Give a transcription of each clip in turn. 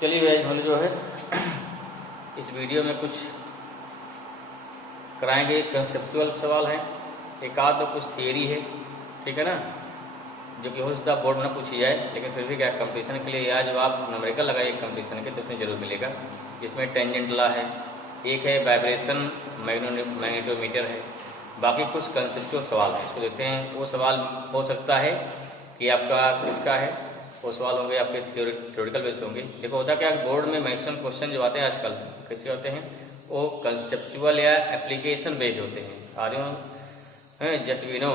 चलिए भाई, हम जो है इस वीडियो में कुछ कराएंगे। कंसेप्चुअल सवाल है, एक आध कुछ थियरी है, ठीक है ना, जो कि हो सकता है बोर्ड में पूछी जाए, लेकिन फिर भी क्या कंपटीशन के लिए या जब आप न्यूमेरिकल लगाइए कंपटीशन के तो उसमें जरूर मिलेगा। जिसमें टेंजेंट लॉ है, एक है वाइब्रेशन मैग्नेटोमीटर है, बाकी कुछ कंसेप्चुअल सवाल है। इसको देखते हैं। वो सवाल हो सकता है कि आपका किसका है, वो सवाल होंगे आपके थ्योरेटिकल बेस होंगे। देखो होता क्या, बोर्ड में मैक्सिमम क्वेश्चन जो आते हैं आजकल कैसे होते हैं, वो कंसेप्चुअल या एप्लीकेशन बेस्ड होते हैं। जस्ट वी नो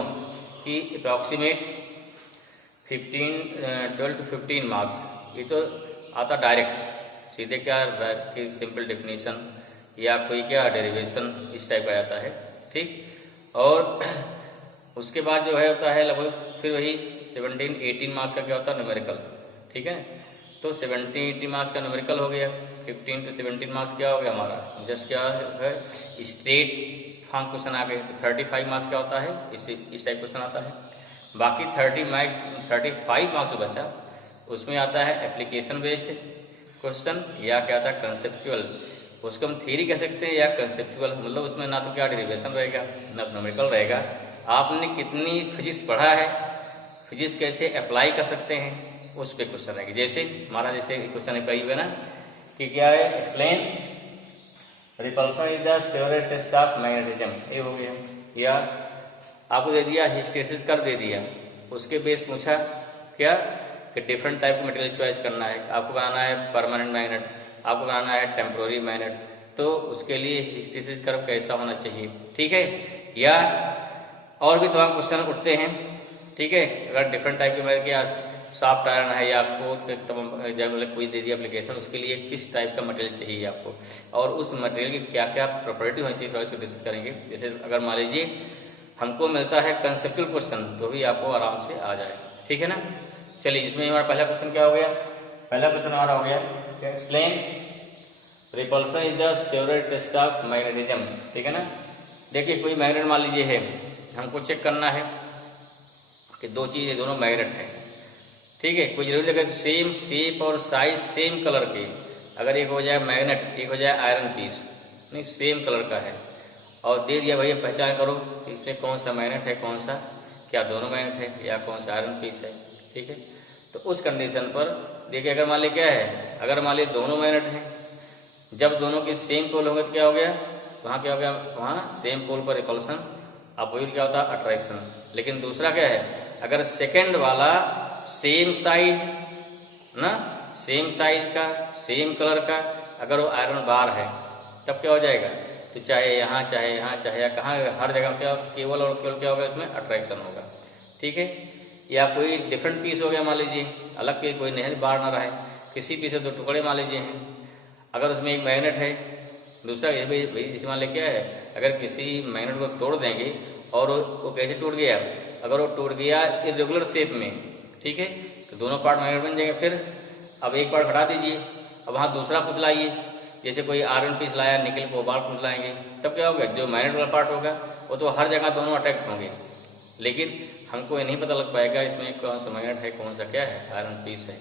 कि अप्रॉक्सीमेट 12 to 15 मार्क्स, ये तो आता डायरेक्ट सीधे क्या कि सिंपल डेफिनेशन या कोई क्या डेरिवेशन इस टाइप का आता है, ठीक। और उसके बाद जो है होता है लगभग फिर वही 17-18 मार्क्स का क्या होता है न्यूमेरिकल, ठीक है। तो 17-18 मार्क्स का न्यूमेरिकल हो गया, 15 to 17 मार्क्स क्या हो गया हमारा, जस्ट क्या है स्ट्रेट फॉर्म क्वेश्चन आ गए। तो 35 मार्क्स क्या होता है, इस टाइप क्वेश्चन आता है। बाकी 35 मार्क्स बचा, उसमें आता है एप्लीकेशन बेस्ड क्वेश्चन या क्या आता है कंसेप्चुअल। उसको हम थ्योरी कह सकते हैं या कंसेप्चुअल, मतलब उसमें ना तो क्या डेरिवेशन रहेगा ना न्यूमेरिकल रहेगा। आपने कितनी फिजिक्स पढ़ा है, फिजिक्स कैसे अप्लाई कर सकते हैं, उस पे क्वेश्चन रहेगी। जैसे हमारा जैसे क्वेश्चन है हुआ ना कि क्या है, explain repulsion is the surest test of magnetism, ये हो गया। या आपको दे दिया हिस्टेरिसिस कर दे दिया, उसके बेस पूछा क्या कि डिफरेंट टाइप का मटेरियल चॉइस करना है, आपको बनाना है परमानेंट मैग्नेट, आपको बनाना है टेम्पोररी मैग्नेट, तो उसके लिए हिस्टेरिसिस कर्व कैसा होना चाहिए, ठीक है। या और भी तमाम क्वेश्चन उठते हैं, ठीक है। अगर डिफरेंट टाइप के मैग्नेट या सॉफ्ट आयरन है या आपको कोई दे दिया एप्लीकेशन, उसके लिए किस टाइप का मटेरियल चाहिए आपको और उस मटेरियल की क्या क्या प्रॉपर्टी होनी चाहिए, थोड़ा सा डिस्कस करेंगे। जैसे अगर मान लीजिए हमको मिलता है कंसेप्चुअल क्वेश्चन तो भी आपको आराम से आ जाए, ठीक है ना। चलिए, इसमें हमारा पहला क्वेश्चन क्या हो गया, पहला क्वेश्चन हमारा हो गया explain repulsion is the surest test of magnetism, ठीक है ना। देखिए कोई मैग्नेट मान लीजिए है, हमको चेक करना है कि दो चीजें दोनों मैग्नेट हैं, ठीक है। कोई जरूरी लगे सेम शेप और साइज सेम कलर के, अगर एक हो जाए मैग्नेट एक हो जाए आयरन पीस, नहीं सेम कलर का है और दे दिया भैया पहचान करो इसमें कौन सा मैग्नेट है, कौन सा क्या दोनों मैग्नेट है या कौन सा आयरन पीस है, ठीक है। तो उस कंडीशन पर देखिए अगर मान ली क्या है, अगर मान ली दोनों मैग्नेट हैं, जब दोनों के सेम पोल होंगे तो क्या हो गया, वहाँ क्या हो गया, वहाँ सेम पोल पर रिपल्सन, अपोजिट क्या होता है अट्रैक्शन। लेकिन दूसरा क्या है, अगर सेकेंड वाला सेम साइज ना, सेम साइज का सेम कलर का, अगर वो आयरन बार है तब क्या हो जाएगा, तो चाहे यहाँ चाहे यहाँ चाहे या कहाँ हर जगह क्या केवल और केवल क्या होगा इसमें अट्रैक्शन होगा, ठीक है। या कोई डिफरेंट पीस हो गया मान लीजिए, अलग के कोई नहर बार ना रहे, किसी पीस से दो टुकड़े मान लीजिए हैं, अगर उसमें एक मैग्नेट है दूसरा इस मान लिया क्या है, अगर किसी मैग्नेट को तोड़ देंगे और वो कैसे टूट गया, अगर वो टूट गया इरेगुलर शेप में, ठीक है, तो दोनों पार्ट मैग्नेट बन जाएंगे। फिर अब एक पार्ट हटा दीजिए, अब वहाँ दूसरा कुछ लाइए, जैसे कोई आयरन पीस लाया, निकल कोबाल्ट कुछ लाएंगे, तब क्या होगा, जो मैग्नेट वाला पार्ट होगा वो तो हर जगह दोनों अटैक्ट होंगे, लेकिन हमको ये नहीं पता लग पाएगा इसमें कौन सा मैग्नेट है कौन सा क्या है आयरन पीस है,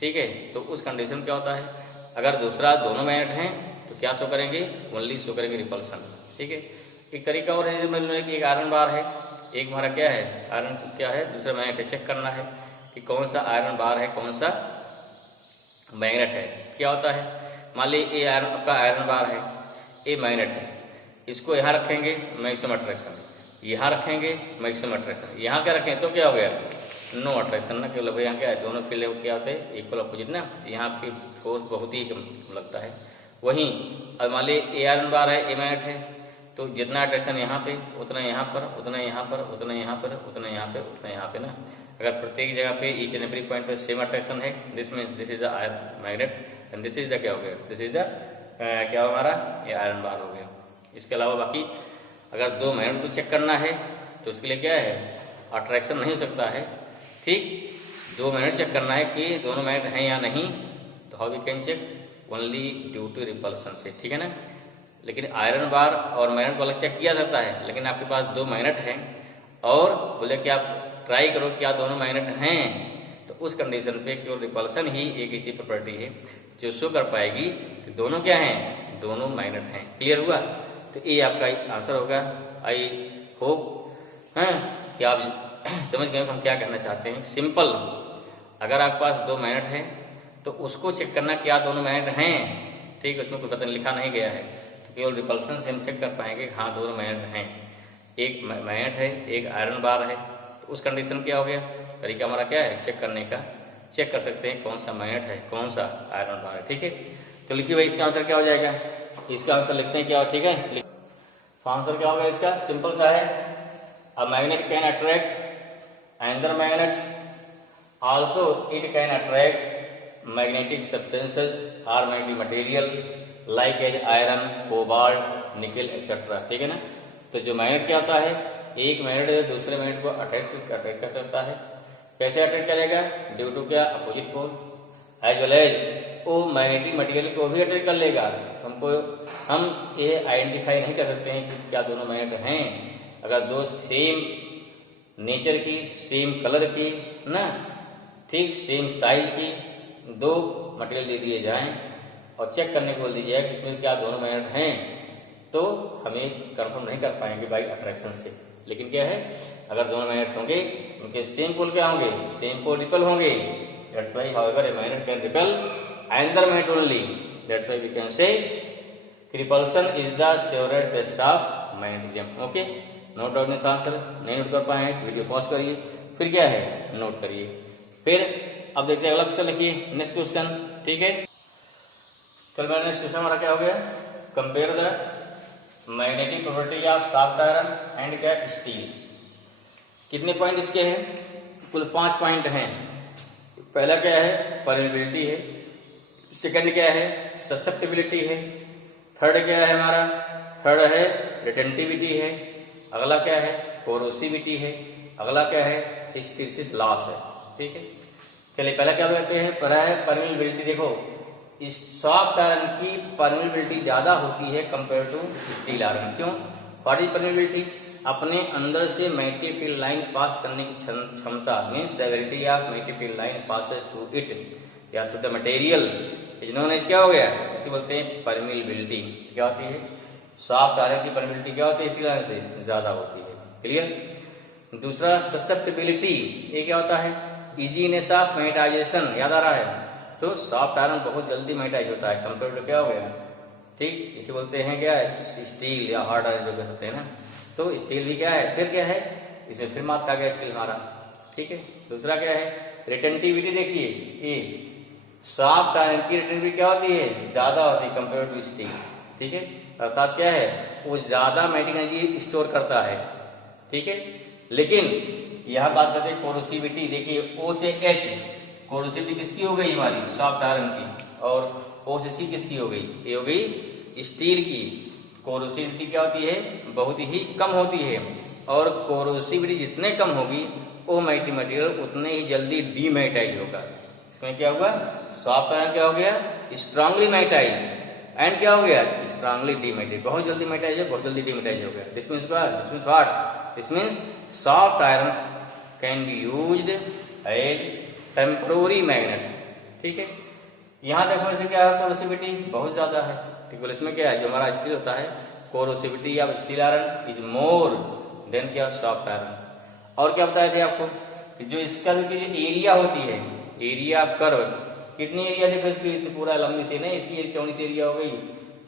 ठीक है। तो उस कंडीशन क्या होता है, अगर दूसरा दोनों मैग्नेट हैं तो क्या शो करेंगे, ओनली शो करेंगे रिपल्सन, ठीक है। एक तरीका और है मतलब कि एक आयरन बार है, एक हमारा क्या है आयरन क्या है, दूसरा मैग्नेट चेक करना है कि कौन सा आयरन बार है कौन सा मैग्नेट है। क्या होता है, मान ली ये आयरन आपका आयरन बार है, ये मैग्नेट है, इसको यहाँ रखेंगे मैक्सिमम अट्रैक्शन, यहाँ रखेंगे मैक्सिमम अट्रैक्शन, यहाँ क्या रखें तो क्या हो गया नो अट्रैक्शन ना, केवल भाई यहाँ क्या है दोनों फील्ड क्या होते हैं इक्वल अपोजिट ना, यहाँ की फोर्स बहुत ही कम लगता है। वहीं अब मान ली ए आयरन बार है, ए मैग्नेट है, तो जितना अट्रैक्शन यहाँ पे उतना यहाँ पर उतना यहाँ पर उतना यहाँ पर उतना यहाँ पे उतना यहाँ पे ना, अगर प्रत्येक जगह पे ईच एंड एवरी पॉइंट पे सेम अट्रैक्शन है, this means this is the iron magnet and this is the क्या हो गया, दिस इज द क्या हो हमारा ये आयरन बार हो गया। इसके अलावा बाकी अगर दो मैग्नेट को चेक करना है तो उसके लिए क्या है अट्रैक्शन नहीं हो सकता है, ठीक। दो मैग्नेट चेक करना है कि दोनों मैग्नेट हैं या नहीं, तो how we can check, only due to repulsion से, ठीक है ना। लेकिन आयरन बार और मैग्नेट को अलग चेक किया जाता है, लेकिन आपके पास दो मैग्नेट हैं और बोले कि आप ट्राई करो क्या दोनों मैग्नेट हैं, तो उस कंडीशन पे केवल रिपल्सन ही एक ऐसी प्रॉपर्टी है जो शो कर पाएगी कि दोनों क्या हैं, दोनों मैग्नेट हैं। क्लियर हुआ? तो ये आपका आंसर होगा। आई होप कि आप समझ गए हम क्या कहना चाहते हैं। सिंपल, अगर आपके पास दो मैग्नेट हैं तो उसको चेक करना क्या दोनों मैग्नेट हैं, ठीक है, उसमें कोई पता लिखा नहीं गया है, तो केवल रिपल्सन से हम चेक कर पाएंगे कि हाँ दोनों मैग्नेट हैं। एक मैग्नेट है, एक आयरन बार है, तो उस कंडीशन क्या हो गया, तरीका हमारा क्या है चेक करने का, चेक कर सकते हैं कौन सा मैग्नेट है, कौन सा आयरन बार है। ठीक है, तो लिखिए भाई इसका आंसर क्या हो जाएगा, इसका आंसर लिखते हैं क्या, ठीक है। तो आंसर क्या होगा इसका, सिंपल सा है, a magnet can attract another magnet, also it can attract magnetic substances or magnetic material like as iron, cobalt, nickel etcetera. ठीक है ना। तो जो मैग्नेट क्या होता है, एक मैग्नेट दूसरे मैग्नेट को अट्रैक्ट कर सकता है। कैसे अट्रैक्ट करेगा, ड्यू टू क्या, opposite pole, as well as वो मैग्नेटिक मटेरियल को भी अट्रैक्ट कर लेगा। हम ये आइडेंटिफाई नहीं कर सकते हैं कि क्या दोनों मैग्नेट हैं। अगर दो सेम नेचर की, सेम कलर की ना, ठीक सेम साइज की दो मटेरियल दे दिए जाएं और चेक करने को बोल दीजिए कि इसमें क्या दोनों मैग्नेट हैं, तो हमें कंफर्म नहीं कर पाएंगे बाई अट्रैक्शन से। लेकिन क्या है, अगर दोनों मैग्नेट होंगे उनके सेम पोल क्या होंगे, सेम पोल रिपल होंगे। That's why however a magnet can repel another magnet only, that's why we can say repulsion is the surest test of magnetism. Okay, note down this answer. नहीं note कर पाए हैं video pause करिए, फिर क्या है note करिए। फिर अब देखते हैं अगला क्वेश्चन, लिखिए नेक्स्ट क्वेश्चन। ठीक है, कल मेरा नेक्स्ट क्वेश्चन हमारा क्या हो गया, compare the magnetic property of soft iron and क्या स्टील। कितने पॉइंट इसके हैं, कुल 5 पॉइंट हैं। पहला क्या है, परमेबिलिटी है, सेकंड क्या है, ससेप्टिबिलिटी है, थर्ड क्या है हमारा, थर्ड है रिटेंटिविटी है, अगला क्या है कोरोसिविटी है, अगला क्या है हिस्टेरिसिस लॉस है। ठीक है, चलिए पहला क्या कहते हैं, पहला है परमेबिलिटी। देखो इस सॉफ्ट आयरन की परमेबिलिटी ज्यादा होती है कंपेयर टू स्टील आयरन। क्यों, व्हाट इज परमेबिलिटी, अपने अंदर से मैग्नेटिक फील्ड लाइन पास करने की क्षमता, means the ability of magnetic field line passes through it या through the material is known as, क्या हो गया, इसे बोलते हैं परमेबिलिटी। क्या होती है, सॉफ्ट आयरन की परमेबिलिटी क्या होती है, स्टील आयरन से ज्यादा होती है। क्लियर। दूसरा ससेप्टिबिलिटी, ये क्या होता है, इजीनेस ऑफ मैग्नेटाइजेशन, याद आ रहा है, तो सॉफ्ट आयरन बहुत जल्दी मैग्नेटाइज होता है कंपेयर टू क्या हो गया, ठीक, इसे बोलते हैं क्या स्टील या हार्ड आयरन जो कह सकते हैं ना। तो स्टील भी क्या है, फिर क्या है, इसमें फिर मार्क आ गया स्टील हमारा। ठीक है, दूसरा क्या है रिटेंटिविटी। देखिए ये सॉफ्ट आयरन की रिटेंटिविटी क्या होती है, ज्यादा होती है कंपेयर टू स्टील। ठीक है, अर्थात क्या है, वो ज्यादा मैग्नेटिक एनर्जी स्टोर करता है। ठीक है, लेकिन यह बात करते हैं कोरोसिविटी। देखिए ओ से एच, कोरोसिविटी किसकी हो गई हमारी, सॉफ्ट आयरन की, और ओ से सी किसकी हो गई, ये हो गई स्टील की। कोरोसिविटी क्या होती है, बहुत ही कम होती है, और कोरोसिविटी जितने कम होगी वो मैग्नेटिक मटेरियल उतने ही जल्दी डीमैग्नेटाइज होगा। इसमें क्या होगा, सॉफ्ट आयरन क्या हो गया, स्ट्रांगली मैग्नेटाइज, एंड क्या हो गया, स्ट्रांगली डीमैग्नेटाइज, बहुत जल्दी मैग्नेटाइज है, बहुत जल्दी डीमैग्नेटाइज हो गया। This means what, this means soft iron can be used as temporary magnet. ठीक है, यहाँ देखो इसे क्या है, कोरोसिविटी बहुत ज्यादा है। ठीक है, इसमें क्या है, जो हमारा स्टील होता है, कोरोसिविटी या steel iron is more then क्या सॉफ्ट आयरन। और क्या बताया थे आपको कि जो इसका जो एरिया होती है, एरिया ऑफ कर्व, कितनी एरिया देखो इसकी, तो पूरा लंबी से नहीं, इसकी चौड़ी सी एरिया हो गई।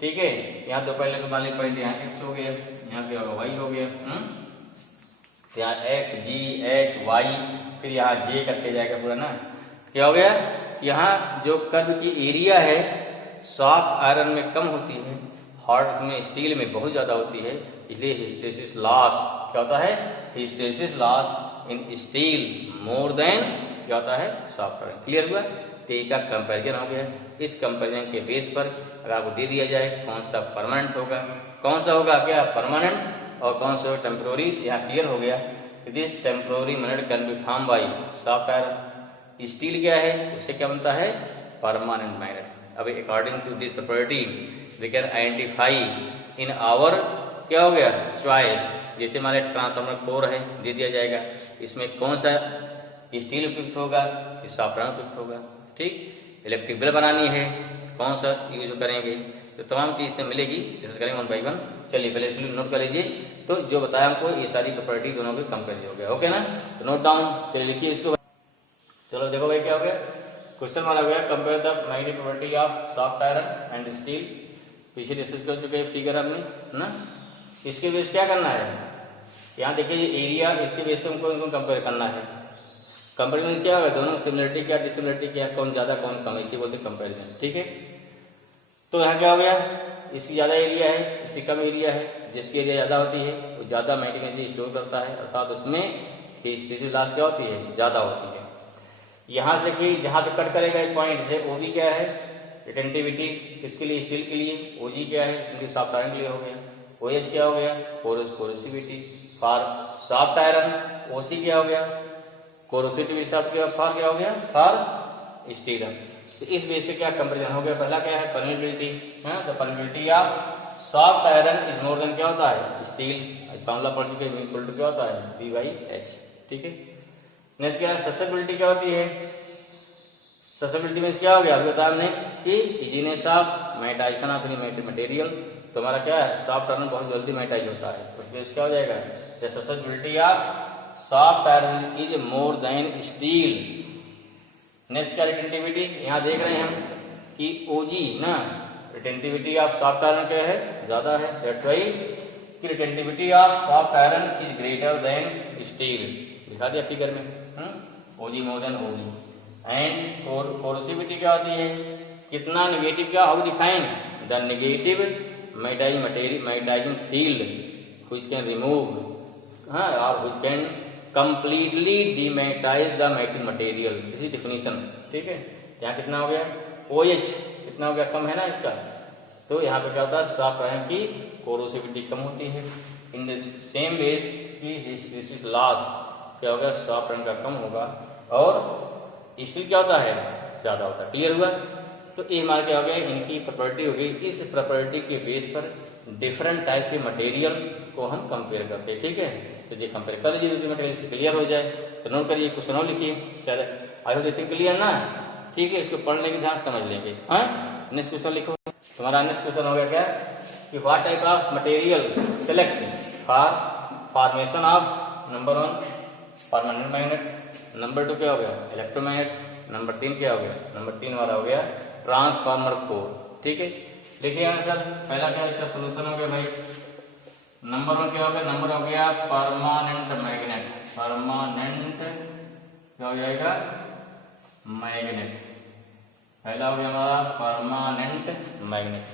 ठीक है, यहाँ तो पहले मान लीजिए पॉइंट यहाँ एक्स हो गया, यहाँ क्या होगा वाई हो गया, यहाँ एक्स जी एच वाई, फिर यहाँ जे करके जाएगा पूरा ना। क्या हो गया, यहाँ जो कर्व की एरिया है सॉफ्ट आयरन में कम होती है, हार्ड में स्टील में बहुत ज्यादा होती है, इसलिए हिस्टेरिसिस लॉस क्या होता है, hysteresis loss in steel more than क्या होता है सॉफ्ट आयरन। क्लियर हुआ, तो का कंपैरिजन हो गया। इस कंपैरिजन के बेस पर अगर आपको दे दिया जाए कौन सा परमानेंट होगा, कौन सा होगा क्या परमानेंट, और कौन सा टेम्पोररी, यहाँ क्लियर हो गया। This temporary magnet can be form by soft iron. Steel क्या है, उससे क्या बनता है परमानेंट मैग्नेट। अब according to this property we can identify in our क्या हो गया चॉइस। जैसे हमारे ट्रांसफार्मर कोर है, दे दिया जाएगा इसमें कौन सा स्टील उपयुक्त होगा, सॉफ्ट आयरन उपयुक्त होगा। ठीक, इलेक्ट्रिक बिल बनानी है कौन सा यूज करेंगे, तो तमाम चीज़ से मिलेगी, डिस्कस करेंगे 1 by 1। चलिए पहले नोट कर लीजिए, तो जो बताया हमको ये सारी प्रॉपर्टी दोनों की कंपेयर हो गया, ओके ना। तो नोट डाउन, चलिए लिखिए इसको। चलो देखो भाई क्या हो गया, क्वेश्चन हमारा हो गया compare the magnetic property of soft iron and steel. पीछे डिस्कस कर चुके हैं फिगर हमने ना। इसके बेस क्या करना है, यहाँ देखिए ये एरिया, इसके बेस पे हमको इनको कंपेयर करना है। कंपेरिजन क्या होगा, दोनों सिमिलरिटी क्या डिसिमिलरिटी क्या, कौन ज्यादा कौन कम, इसी बोलते कंपेरिजन, ठीक है। तो यहाँ क्या हो गया, इसकी ज्यादा एरिया है, इसकी कम एरिया है, जिसकी एरिया ज्यादा होती है वो ज्यादा मैग्नेटिक एनर्जी स्टोर करता है, अर्थात उसमें हिस्टैरिसीस लॉस क्या होती है, ज्यादा होती है। यहाँ से देखिए जहां पे कट करेगा एक पॉइंट है, ओबी क्या है, रिटेंटिविटी, किसके लिए, स्टील के लिए, ओजी क्या है, इनके सॉफ्ट आयरन के लिए हो गया, ओएच क्या हो गया, कोरोसिविटी फॉर सॉफ्ट आयरन, ओसी क्या हो गया, कोरोसिविटी फॉर क्या हो गया, फॉर स्टील। तो इस बेस पे क्या कंपेरिजन हो गया, पहला क्या है परमिएबिलिटी, तो permeability of soft iron is more then क्या होता है, स्टील, फॉर्मूला पढ़ चुके हैं, इक्वल टू क्या होता है, B/H, ठीक है। नेक्स्ट क्या है, ससेबिलिटी क्या होती है, ससेबिलिटी में क्या हो गया, अभी बताया हमने कि easiness of magnetization of any material, तो हमारा क्या है, सॉफ्ट आयरन बहुत जल्दी मैटाइज होता है, उसमें क्या हो जाएगा, susceptibility of soft iron is more than steel. Next क्या, रिटेंटिविटी, यहाँ देख रहे हैं हम कि ओजी ना, रिटेंटिविटी ऑफ सॉफ्ट आयरन क्या है, ज्यादा है, दैट्स व्हाई कि retentivity of soft iron is greater than steel, दिखा दिया फिगर में, ओजी मोर देन ओजी। एंड कोरोसिविटी क्या होती है, कितना नेगेटिव, क्या how define, the negative magnetizing field which can remove और which can completely demagnetize the magnetic material, this is definition, ठीक है। यहाँ कितना हो गया, OH कितना हो गया, कम है ना इसका, तो यहाँ पे क्या होता है, सॉफ्ट आयरन की कोरोसिविटी कम होती है। इन द सेम वेज की हिस्टैरिसीस लॉस क्या होगा, सॉफ्ट आयरन का कम होगा और स्टील क्या होता है, ज्यादा होता है। क्लियर हुआ, तो ये हमारा क्या हो गया, इनकी प्रॉपर्टी हो गई। इस प्रॉपर्टी के बेस पर डिफरेंट टाइप के मटेरियल को हम कंपेयर करते हैं, ठीक है। तो ये कंपेयर कर लीजिए, दूसरे मटेरियल से क्लियर हो जाए, तो नोट करिए, क्वेश्चन और लिखिए, शायद आई होप दिस क्लियर ना, ठीक है। इसको पढ़ने के ध्यान समझ लेंगे। नेक्स्ट क्वेश्चन लिखो, तुम्हारा नेक्स्ट क्वेश्चन हो गया क्या, कि what type of material select for formation of number 1 permanent magnet, number 2 क्या हो गया, इलेक्ट्रोमैग्नेट, नंबर 3 क्या हो गया, नंबर 3 वाला हो गया ट्रांसफार्मर कोर, ठीक है। देखिए आंसर, पहला क्या इसका सोल्यूशन हो गया भाई, नंबर 1 क्या हो गया, नंबर हो गया परमानेंट मैग्नेट, परमानेंट क्या हो जाएगा, मैग्नेट, पहला हो गया हमारा परमानेंट मैग्नेट।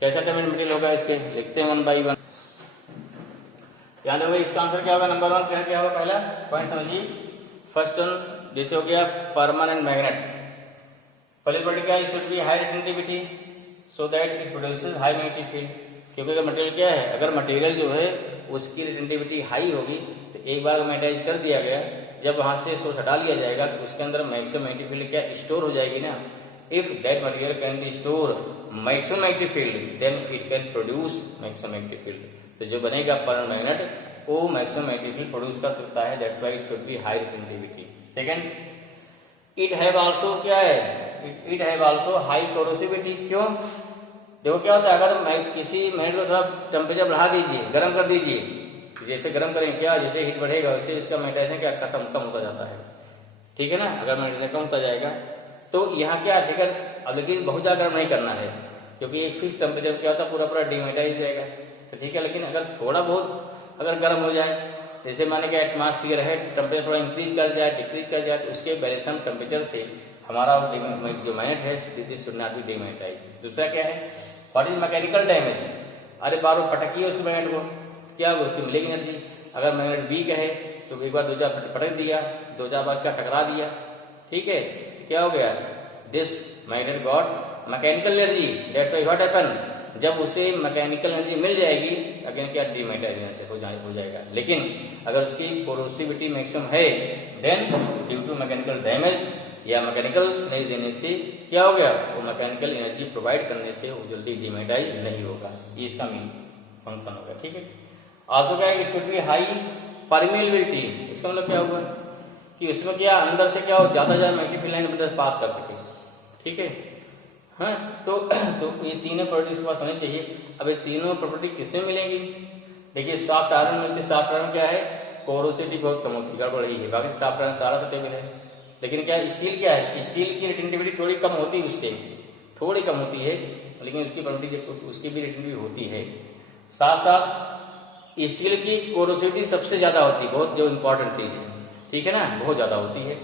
कैसा टर्मिनल मटेरियल होगा इसके, लिखते हैं 1 by 1। यहाँ देखो इसका आंसर क्या होगा, नंबर 1 क्या होगा, पहला पॉइंट समझिए, फर्स्ट वन जैसे हो गया परमानेंट मैग्नेट, पहले प्रॉपर्टी क्या, it should be high retentivity so that it produces high magnetic field, क्योंकि अगर मटेरियल क्या है, अगर मटेरियल जो है उसकी रिटेंटिविटी हाई होगी तो एक बार मैग्नेटाइज कर दिया गया, जब वहां से सोर्स हटा लिया जाएगा तो उसके अंदर मैक्सिमम मैग्नेटिक फील्ड क्या स्टोर हो जाएगी ना। If that material can be store maximum magnetic field then it can produce maximum magnetic field, तो जो बनेगा परमानेंट मैग्नेट वो मैक्सिमम मैग्नेटिक फील्ड प्रोड्यूस कर सकता है, that's why it should be high retentivity. Second, it have also क्या है, it have also high corrosivity, क्यों, देखो क्या होता है, अगर किसी मैग्नेट को थोड़ा टेम्परेचर बढ़ा दीजिए, गर्म कर दीजिए, जैसे गर्म करेंगे क्या, जैसे हीट बढ़ेगा वैसे इसका मैग्नेटाइजेशन क्या खत्म कम होता जाता है, ठीक है ना। अगर मैग्नेटाइजेशन कम होता जाएगा तो यहाँ क्या ठीक है, अब लेकिन बहुत ज्यादा गर्म नहीं करना है, क्योंकि एक फिक्स टेम्परेचर क्या होता है, पूरा पूरा डीमैग्नेटाइज हो जाएगा, तो ठीक है। लेकिन अगर थोड़ा बहुत अगर गर्म हो जाए, जैसे माने कि एटमॉस्फेयर है, टेम्परेचर थोड़ा इंक्रीज कर जाए, डिक्रीज कर जाए, तो उसके वेरिएशन टेम्परेचर से हमारा जो मैग्नेट है this should not be demagnetise. दूसरा क्या है, व्हाट इज मैकेनिकल डैमेज, अरे बार बार पटकिए उस मैग्नेट को, क्या होगा, उसकी मिलेगी एनर्जी। अगर मैग्नेट वीक है तो एक बार 2 4 पटक दिया, 2 4 बार क्या टकरा दिया, ठीक है, तो क्या हो गया, this magnet got mechanical energy, that's why what happen, जब उसे मैकेनिकल एनर्जी मिल जाएगी अगेन क्या डीमैग्नेटाइज हो जाएगा। लेकिन अगर उसकी कोरोसिविटी मैक्सिमम है then due to mechanical damage या मैकेनिकल एनर्जी देने से क्या हो गया, वो मैकेनिकल एनर्जी प्रोवाइड करने से वो जल्दी डीमैग्नेटाइज नहीं होगा, ये इसका मेन फंक्शन होगा, ठीक है। आल्सो क्या है, it should be high permeability, इसका मतलब क्या होगा कि उसमें क्या अंदर से क्या हो, ज्यादा मैग्नेटिक फील्ड लाइन पास कर सके, ठीक है। हाँ, तो ये तीनों प्रॉपर्टी इसके पास होनी चाहिए। अब ये तीनों प्रॉपर्टी किसमें मिलेंगी? देखिए सॉफ्ट आयरन मिलती है। सॉफ्ट आयरन क्या है? पोरोसिटी बहुत कम होती है, गड़बड़ ही है। बाकी सॉफ्ट आयरन सारा स्टेबल है। लेकिन क्या स्टील क्या है? स्टील की रिटेंटिविटी थोड़ी कम होती है, उससे थोड़ी कम होती है, लेकिन उसकी प्रॉपर्टी उसकी भी रिटेंटिविटी होती है। साथ साथ स्टील की पोरोसिटी सबसे ज्यादा होती है, बहुत जो इंपॉर्टेंट चीज है, ठीक है ना, बहुत ज्यादा होती है।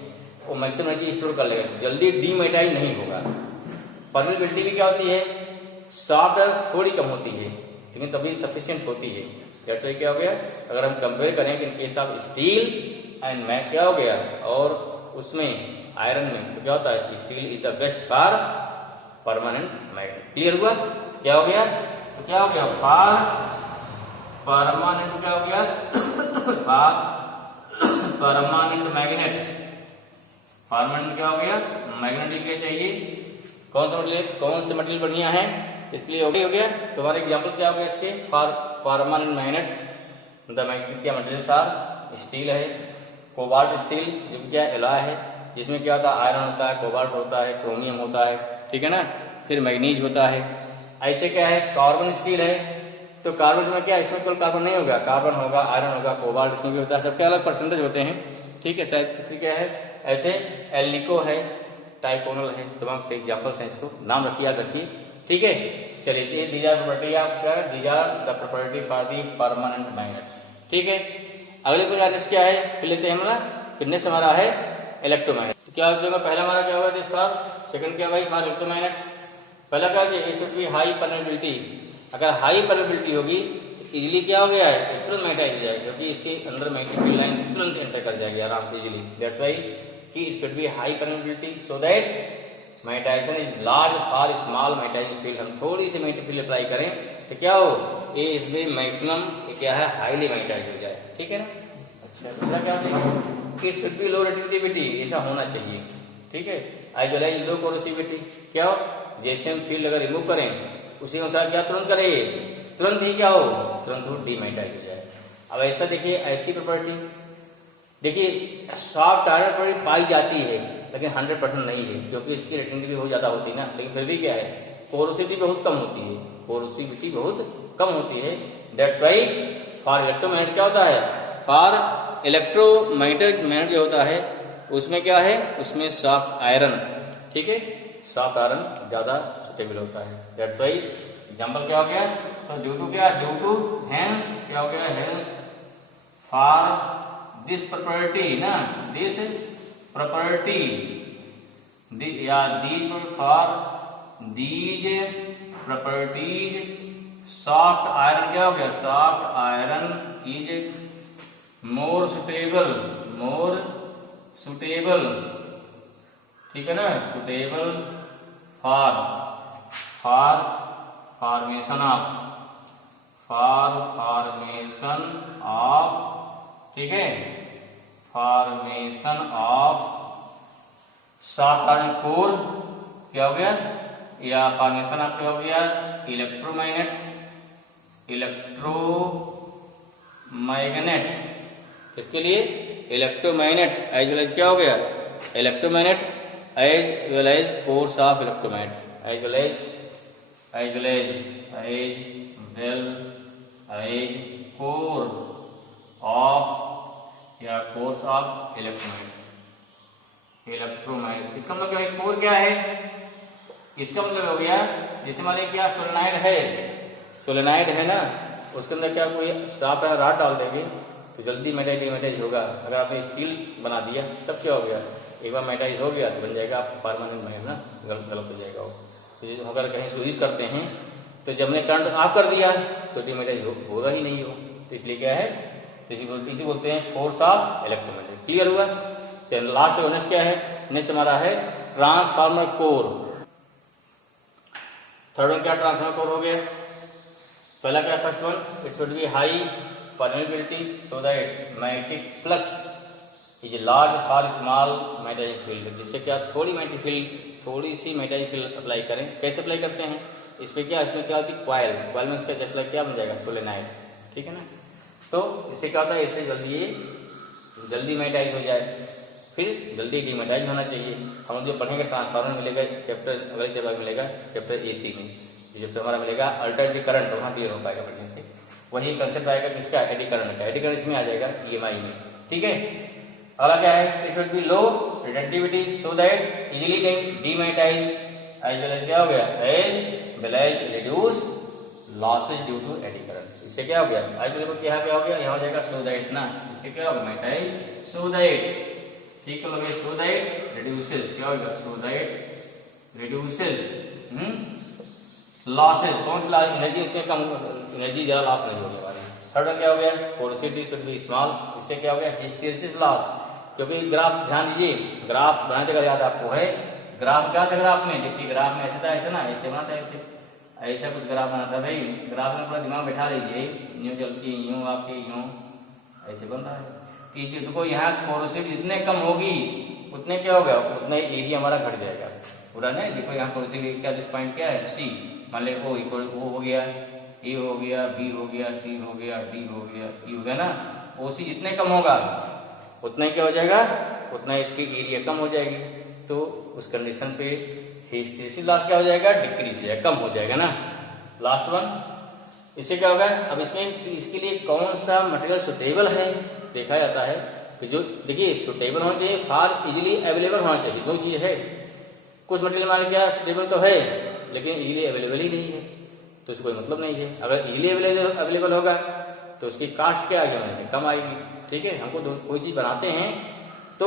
वो मैक्सिमम एनर्जी स्टोर कर लेगा, जल्दी डीमेटाइज नहीं होगा। परमेबिलिटी भी क्या होती है? सॉफ्ट आयरन थोड़ी कम होती है, लेकिन तभी सफिशिएंट होती है। जैसे क्या हो गया, अगर हम कंपेयर करें in case of steel and mat क्या हो गया, और उसमें आयरन में, तो क्या होता है? Steel is the best for permanent magnet. Clear हुआ? क्या हो गया? तो क्या हो गया? फॉर परमानेंट क्या हो गया? For permanent magnet. परमानेंट क्या हो गया? मैग्नेटिक क्या चाहिए? कौन सा मटेरियल, कौन से मटेरियल बढ़िया है? इसलिए हो गया। तो हमारे एग्जाम्पल क्या हो गया इसके? For permanent magnet the magnetic क्या मटेरियल आर स्टील है, कोबाल्ट स्टील जो क्या एलॉय है, जिसमें क्या होता है? आयरन होता है, कोबाल्ट होता है, क्रोमियम होता है, ठीक है ना, फिर मैग्नीज होता है। ऐसे क्या है? कार्बन स्टील है, तो कार्बन में क्या, इसमें कोई कार्बन नहीं होगा, कार्बन होगा, आयरन होगा, कोबाल्ट इसमें भी होता है, सबके अलग परसेंटेज होते हैं, ठीक है। शायद इसलिए क्या है? ऐसे एल्निको है, टाइकोनल है, तमाम से एग्जाम्पल्स हैं, इसको नाम रखिए, याद रखिए, ठीक है। चलिए दीज आर प्रॉपर्टी आपका, these are the property for the permanent magnet, ठीक है। अगले प्रकार क्या है, फिर लेते हैं हमारा, फिर नेक्स्ट हमारा है इलेक्ट्रोमैग्नेट। तो क्या हो जाएगा? पहला हमारा क्या होगा दिस फॉर, सेकंड क्या भाई? For electromagnet. पहला क्या है? It should be high permeability. अगर हाई परमेबिलिटी होगी तो इजिली क्या हो गया है? तुरंत मैग्नेटाइज हो जाएगा, क्योंकि इसके अंदर मैग्नेटिक लाइन तुरंत एंटर कर जाएगी आराम से इजिली। दैट्स व्हाई कि it should be high permeability so that magnetization is large for small magnetizing field. हम थोड़ी सी मैग्नेटिक फील्ड अप्लाई करें तो क्या हो? ये इसमें मैक्सिमम क्या है? हाईली मैग्नेटाइज हो जाए, ठीक है ना। अच्छा, दूसरा क्या है? It should be low retentivity, ऐसा होना चाहिए, ठीक है। As well as low corrosivity. क्या हो? जैसे हम फील्ड अगर रिमूव करें उसी अनुसार क्या तुरंत करें? तुरंत ही क्या हो? तुरंत वो डीमैग्नेटाइज हो जाए। अब ऐसा देखिए, ऐसी प्रॉपर्टी देखिए सॉफ्ट आयरन प्रॉपर्टी पाई जाती है, लेकिन 100% नहीं है, क्योंकि इसकी रेटिंग भी बहुत ज्यादा होती है ना। लेकिन फिर भी क्या है? पोरोसिटी बहुत कम होती है, पोरोसिटी बहुत कम होती है। दैट्स व्हाई फॉर इलेक्ट्रोमैग्नेट क्या होता है? फॉर इलेक्ट्रोमैग्नेट जो होता है उसमें क्या है? उसमें सॉफ्ट आयरन, ठीक है, सॉफ्ट आयरन ज्यादा सुटेबल होता है। दैट्स व्हाई एग्जाम्पल क्या हो गया? तो ड्यू टू क्या? ड्यू टू हेंस क्या हो गया? हेंस फॉर दिस प्रॉपर्टी ना, दिस प्रॉपर्टी या these for these properties soft iron क्या हो गया? Soft iron is more suitable, ठीक है ना, सुटेबल फॉर फॉर्मेशन ऑफ, ठीक है, formation of soft iron core क्या हो गया? या फॉर्मेशन ऑफ क्या हो गया? इलेक्ट्रोमैग्नेट। इसके लिए इलेक्ट्रोमैग्नेट एज वेल एज क्या हो गया? Electromagnet as well as course of electromagnet, as well as core of या कोर्स ऑफ इलेक्ट्रोमैग्नेट। इसका मतलब क्या है? कोर क्या है? इसका मतलब हो गया जैसे मान लीजिए क्या सोलेनाइड है ना, उसके अंदर क्या कोई सॉफ्ट आयरन रॉड डाल देंगे तो जल्दी मैग्नेटाइज होगा। अगर आपने स्टील बना दिया तब क्या हो गया? एक बार मैग्नेटाइज हो गया तो बन जाएगा परमानेंट मैग्नेट ना, गलत हो जाएगा वो। तो अगर कहीं से यूज करते हैं तो जब हमने करंट ऑफ कर दिया तो डीमैग्नेटाइज होगा ही नहीं हो। तो इसलिए क्या है? तो इसी बोलते हैं फोर्स ऑफ इलेक्ट्रोमैग्नेट। क्लियर हुआ? तो लास्ट नेक्स्ट क्या है? नेक्स्ट हमारा है ट्रांसफार्मर कोर। थर्ड वन क्या? ट्रांसफार्मर कोर हो गया। पहला क्या? First one, it should be high permeability so that magnetic flux is large for small magnetic field. जिससे क्या थोड़ी मैग्नेटिक फील्ड, थोड़ी सी मैग्नेटिक फील्ड अप्लाई करें। कैसे अप्लाई करते हैं? इसमें क्या होती है? क्वाइल में इसका अप्लाई क्या बन जाएगा? सोलेनाइड, ठीक है ना। तो इससे क्या होता है? इससे जल्दी मैग्नेटाइज हो जाए। फिर जल्दी डिमेटाइज होना चाहिए। हम जो पढ़ेंगे ट्रांसफार्मर मिलेगा चैप्टर, अगले चैप्टर मिलेगा चैप्टर AC में, चैप्टर हमारा मिलेगा अल्टरनेटिव करंट, वहाँ क्लियर हो पाएगा बढ़िया से। वही कंसेप्ट आएगा किसका, एडी करंट का। एडी करंट इसमें आ जाएगा EMI में, ठीक है। अगला क्या है, it should be low reductivity so that easily can demagnetize as well as क्या हो गया, as well as reduce losses due to eddy current. इससे क्या हो गया, आज क्या हो गया, यहाँ हो जाएगा सो दैट ना, इससे क्या होगा मैग्नेटाइज सो दैट, ठीक है लोग, सो दैट रिड्यूसेस, क्या होगा, सो दैट रिड्यूसेस लॉसेज, कौन सी लॉस, एनर्जी उसमें कम, एनर्जी ज्यादा लॉस नहीं होगी हमारी। थर्ड क्या हो गया, पोरोसिटी शुड बी स्मॉल, इससे क्या हो गया, हिस्टेरिसिस लॉस, क्योंकि ग्राफ ध्यान दीजिए, ग्राफ बनाते अगर याद आपको है, ग्राफ क्या था ग्राफ में, जबकि ग्राफ में ऐसा था, ऐसे ना ऐसे बनाता है, ऐसा कुछ ग्राफ बनाता भाई, ग्राफ में पूरा दिमाग बैठा लीजिए, यूं चलती यूं आपकी यूं ऐसे बन रहा है कि देखो यहाँ पोरोसिटी जितने कम होगी उतने क्या होगा, उतना एरिया हमारा घट जाएगा पूरा। नहीं देखो यहाँ पोरोसिटी क्या, दिस पॉइंट क्या है C, मान ले O इक्वल O हो गया, A हो गया, B हो गया, C हो गया, D हो गया, E हो गया ना, OC जितने कम होगा उतना क्या हो जाएगा, उतना इसकी एरिया कम हो जाएगी। तो उस कंडीशन पे हिस्टेरिसिस लॉस क्या हो जाएगा, डिक्रीज हो जाएगा, कम हो जाएगा ना। लास्ट वन, इससे क्या होगा, अब इसमें इसके लिए कौन सा मटेरियल सुटेबल है देखा जाता है कि जो देखिए सुटेबल होना चाहिए, फार इजीली अवेलेबल होना चाहिए, दो चीज है। कुछ मटेरियल हमारे क्या सुटेबल तो है लेकिन इजीली अवेलेबल ही नहीं है, तो इसको कोई मतलब नहीं है। अगर इजीली अवेलेबल होगा तो उसकी कास्ट क्या आएगी, कम आएगी, ठीक है। हमको कोई चीज बनाते हैं तो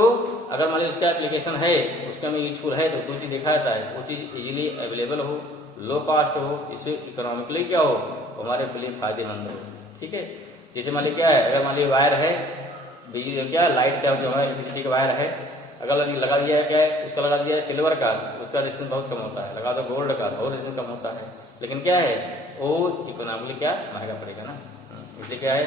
अगर मान लीजिए उसका एप्लीकेशन है, उसका में यूजफुल है, तो दो चीज देखा जाता है, वो चीज इजीली अवेलेबल हो, लो कॉस्ट हो, इससे इकोनॉमिकली क्या हो, हमारे लिए फायदेमंद हो, ठीक है। जैसे मान लीजिए क्या है, अगर मान लीजिए वायर है, बिजली क्या लाइट का जो हमारा इलेक्ट्रिसिटी का वायर है, अगर लगा दिया है क्या है, उसका लगा दिया है सिल्वर का, उसका रेजिस्टेंस बहुत कम होता है, लगा दो गोल्ड का और रेजिस्टेंस कम होता है, लेकिन क्या है वो इकोनॉमिकली क्या महंगा पड़ेगा ना, इसलिए क्या है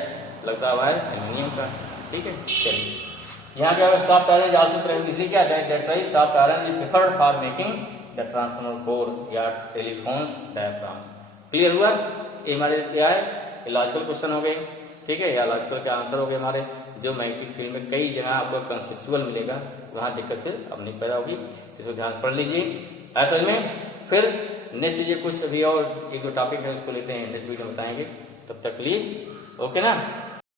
लगता है वायर एल्यूमिनियम का, ठीक है। चलिए यहाँ क्या है, सॉफ्ट आयरन आल्सो प्रेफर्ड, इसलिए क्या है, that's why soft iron is preferred for making the transformer core या टेलीफोन्स डायफ्राम्स। क्लियर हुआ, ये हमारे क्या है, लॉजिकल क्वेश्चन हो गए, ठीक है, या लॉजिकल के आंसर हो गए हमारे, जो मैग्नेटिक फील्ड में कई जगह आपको कंसेप्चुअल मिलेगा, वहां दिक्कत फिर अब नहीं पैदा होगी, इसको ध्यान पढ़ लीजिए ऐसा में। फिर नेक्स्ट वीडियो कुछ अभी और एक दो टॉपिक है उसको लेते हैं, नेक्स्ट वीडियो बताएंगे, तब तक के लिए ओके ना।